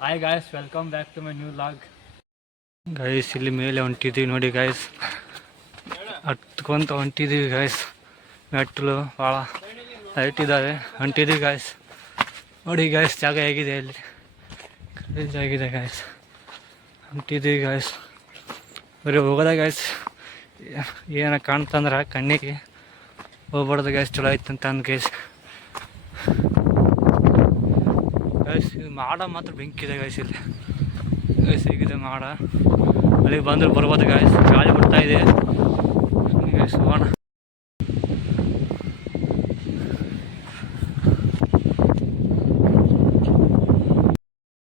Hi guys, welcome back to my new vlog. Guys ಇಲ್ಲಿ ಮೇಲೆ ಹೊಂಟಿದ್ದೀವಿ ನೋಡಿ ಗಾಯ್ಸ್, ಹತ್ಕೊಂತ ಹೊಂಟಿದ್ದೀವಿ ಗಾಯ್ಸ್. ಮೆಟ್ಟಲು ಭಾಳ ಹೈಟ್ ಇದ್ದಾವೆ, ಹೊಂಟಿದ್ದೀವಿ ಗಾಯ್ಸ್. ನೋಡಿ ಗಾಯ್ಸ್, ಜಾಗ ಹೇಗಿದೆ ಅಲ್ಲಿ, ಕ್ರೇಜ್ ಆಗಿದೆ ಗಾಯ್ಸ್. ಹೊಂಟಿದ್ದೀವಿ ಗಾಯ್ಸ್, ಬರೀ ಹೋಗೋದ ಗಾಯ್ಸ್. ಏನ ಕಾಣ್ತಂದ್ರೆ ಕಣ್ಣಿಗೆ ಹೋಗ್ಬಾರ್ದು ಗಾಯ್ಸ್, ಚಲೋ ಆಯ್ತಂತ ಅಂದ್ ಗಾಯ್ಸ್. ಗಾಯ್ಸ್ ಇದು ಮಾಡ ಮಾತ್ರ ಬೆಂಕಿದೆ ಗಾಯ್ಸ್. ಇಲ್ಲಿ ಗಾಯ್ಸ್ ಹೇಗಿದೆ ಮಾಡ, ಅಲ್ಲಿಗೆ ಬಂದ್ರೆ ಬರ್ಬೋದು ಗಾಯ್ಸ್. ಗಾಳಿ ಬರ್ತಾ ಇದೆ ಗಾಯ್ಸ್. ಹೋಗೋಣ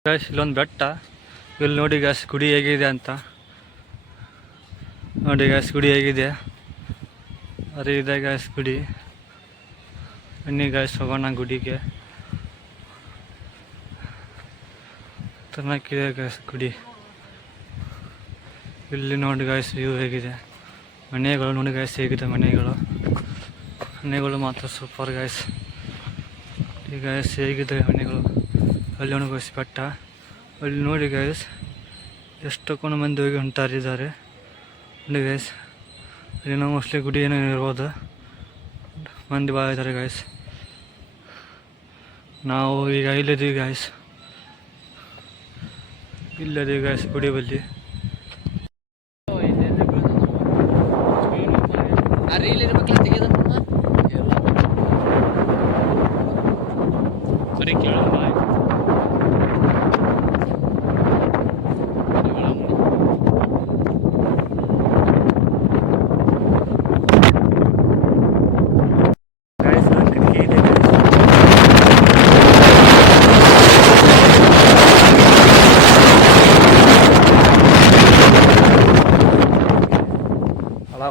ಗಾಯ್ಸ್. ಇಲ್ಲೊಂದು ಬೆಟ್ಟ, ಇಲ್ಲಿ ನೋಡಿ ಗಾಯ್ಸ್ ಗುಡಿ ಹೇಗಿದೆ ಅಂತ. ನೋಡಿ ಗಾಯ್ಸ್ ಗುಡಿ ಹೇಗಿದೆ, ಅದೇ ಇದೆ ಗಾಯ್ಸ್ ಗುಡಿ. ಬನ್ನಿ ಗಾಯ್ಸ್ ಹೋಗೋಣ ಗುಡಿಗೆ. ಚೆನ್ನಾಗಿದೆ ಗಾಯ್ಸ್ ಗುಡಿ. ಇಲ್ಲಿ ನೋಡಿ ಗಾಯ್ಸ್ ವ್ಯೂ ಹೇಗಿದೆ. ಮನೆಗಳು ನೋಡಿ ಗಾಯ್ಸ್ ಹೇಗಿದೆ, ಮನೆಗಳು ಮಾತ್ರ ಸೂಪರ್ ಗಾಯ್ಸ್. ಈ ಗಾಯ್ಸ್ ಹೇಗಿದೆ ಮನೆಗಳು. ಅಲ್ಲಿ ನೋಡಿ ಗಾಯ್ಸ್ ಬೆಟ್ಟ, ಅಲ್ಲಿ ನೋಡಿ ಗಾಯ್ಸ್ ಎಷ್ಟೊಂದು ಮಂದಿ ಹೋಗಿ ಹೊಂಟಾರಿದ್ದಾರೆ ನೋಡಿ ಗಾಯ್ಸ್. ಅಲ್ಲಿ ನಾವು ಮೋಸ್ಟ್ಲಿ ಗುಡಿ ಏನೋ ಇರ್ಬೋದು, ಮಂದಿ ಭಾಳ ಇದ್ದಾರೆ ಗಾಯ್ಸ್. ನಾವು ಈಗ ಇಲ್ಲಿದ್ದೀವಿ ಗಾಯ್ಸ್, ಇಲ್ಲದೆ ಗಾಯ್ಸ್ ಗುಡಿ ಬಲ್ಲಿ.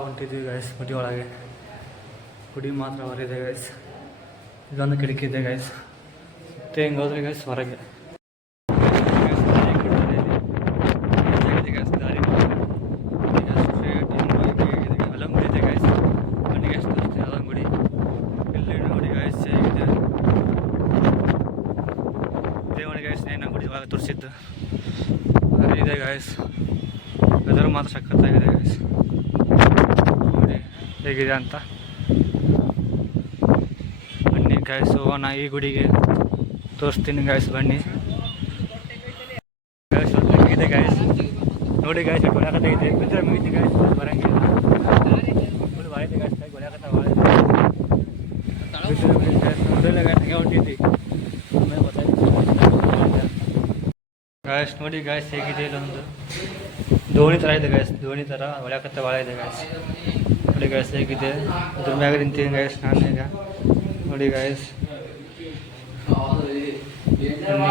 ಹೊಂಟಿದ್ವಿ ಗಾಯ್ಸ್ ಗುಡಿ ಒಳಗೆ. ಗುಡಿ ಮಾತ್ರ ಹೊರಗಿದೆ ಗಾಯ್ಸ್. ಇದೊಂದು ಕಿಟಕಿ ಇದೆ ಗಾಯ್ಸ್. ಮತ್ತೆ ಹಿಂಗೆ ಹೋದ್ರೆ ಗಾಯ್ಸ್ ಹೊರಗೆ ಅಲ್ಲಂಗುಡಿ ಗಾಯ್ಸ್. ಮನೆಗೆ ಎಷ್ಟು ತೋರಿಸ್ತೀನಿ ಅಲ್ಲಂಗುಡಿ. ಇಲ್ಲಿ ನೋಡಿ ಗಾಯ್ಸ್ ಹೇಗಿದೆ ದೇವಣಿಗೆ ಗಾಯ್ಸ್. ನಾನು ಗುಡಿ ಒಳಗೆ ತೋರಿಸಿದ್ದು ಇದೆ ಗಾಯ್ಸ್. ವೆದರ್ ಮಾತ್ರ ಸಖತ್ತಾಗಿದೆ ಗಾಯ್ಸ್. ನೋಡಿ ಹೇಗಿದೆ ಅಂತ. ಬನ್ನಿ ಗಾಯ್ಸ್ ಹೋಗೋಣ ಈ ಗುಡಿಗೆ, ತೋರಿಸ್ತೀನಿ ಗಾಯ್ಸ್. ಬನ್ನಿ ಗಾಯ್ಸ್, ಇದೆ ಗಾಯ್ಸ್. ನೋಡಿ ಗಾಯ್ಸ್ ಗೊಳಕತ್ತಾಗಿದೆ, ಬಿದ್ದರೆ ಮುಗಿತು ಗಾಯ್ಸ್, ಬರಂಗಿಲ್ಲ. ಫುಲ್ ಭಾಳ ಇದೆ ಗಾಯ್ಸ್, ಗೊಳಕತ್ತ ಭಾಳ ಇದೆ ಗಾಯ್ಸ್. ನೋಡಿಲ್ಲ ಗಾಯ್ಸ್, ಹಂಗೆ ಹೊಂಟಿದ್ವಿ. ಆಮೇಲೆ ಗೊತ್ತಾಯ್ತು ಗಾಯ್ಸ್. ನೋಡಿ ಗಾಯ್ಸ್ ಹೇಗಿದೆ, ಇಲ್ಲೊಂದು ದೋಣಿ ಥರ ಇದೆ ಗಾಯ್ಸ್, ದೋಣಿ ಥರ ಹೊಳ್ಯಾಕತ್ತ ಭಾಳ ಇದೆ ಗಾಯ್ಸ್. ನೋಡಿ ಗಾಯ್ಸ್ ಹೇಗಿದೆ, ಅದ್ರ ಮ್ಯಾಗ ನಿಂತೀನಿ ಗಾಯ್ಸ್ ನಾನು ಈಗ. ನೋಡಿ ಗಾಯ್ಸ್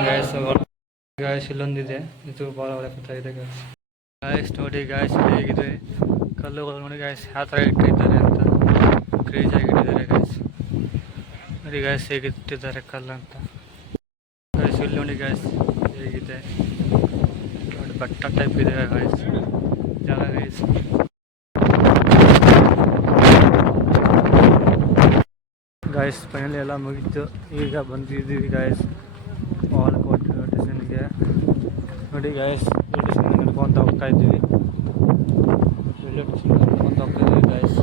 ಗಾಯ್ಸ್ ಗಾಯ್ಸ್ ಇಲ್ಲೊಂದಿದೆ, ಇದು ಭಾಳ ಹೊಳ್ಯಾಕತ್ತ ಇದೆ ಗಾಯ್ಸ್. ಗಾಯ್ಸ್ ನೋಡಿ ಗಾಯ್ಸ್ ಹೇಗಿದೆ, ಕಲ್ಲುಗಳು ನೋಡಿ ಗಾಯ್ಸ್ ಯಾವ ಥರ ಇಟ್ಟಿದ್ದಾರೆ ಅಂತ, ಕ್ರೇಜ್ ಆಗಿಟ್ಟಿದ್ದಾರೆ ಗಾಯ್ಸ್. ನೋಡಿ ಗಾಯ್ಸ್ ಹೇಗಿಟ್ಟಿದ್ದಾರೆ ಕಲ್ಲು ಅಂತ ಗಾಯ್ಸ್. ಇಲ್ಲಿ ನೋಡಿ ಗಾಯ್ಸ್ ಹೇಗಿದೆ, ನೋಡಿ ಬಟ್ಟ ಟೈಪ್ ಇದೆ ಗಾಯ್ಸ್ ಜಾಗ ಗಾಯ್ಸ್. ಗಾಯ್ಸ್ ಫೈನಲಿ ಎಲ್ಲ ಮುಗೀತು, ಈಗ ಬಂದಿದ್ದೀವಿ ಗಾಯ್ಸ್ ಬಾಗಲಕೋಟೆ ಸ್ಟೇಷನ್ಗೆ. ನೋಡಿ ಗಾಯ್ಸ್ ಸ್ಟೇಷನ್ ನಡ್ಕೊತ ಹೋಗ್ತಾ ಇದ್ದೀವಿ, ರೈಲ್ವೆ ಸ್ಟೇಷನ್ ನಡ್ಕೊತ ಹೋಗ್ತಾ ಇದ್ದೀವಿ ಗಾಯ್ಸ್.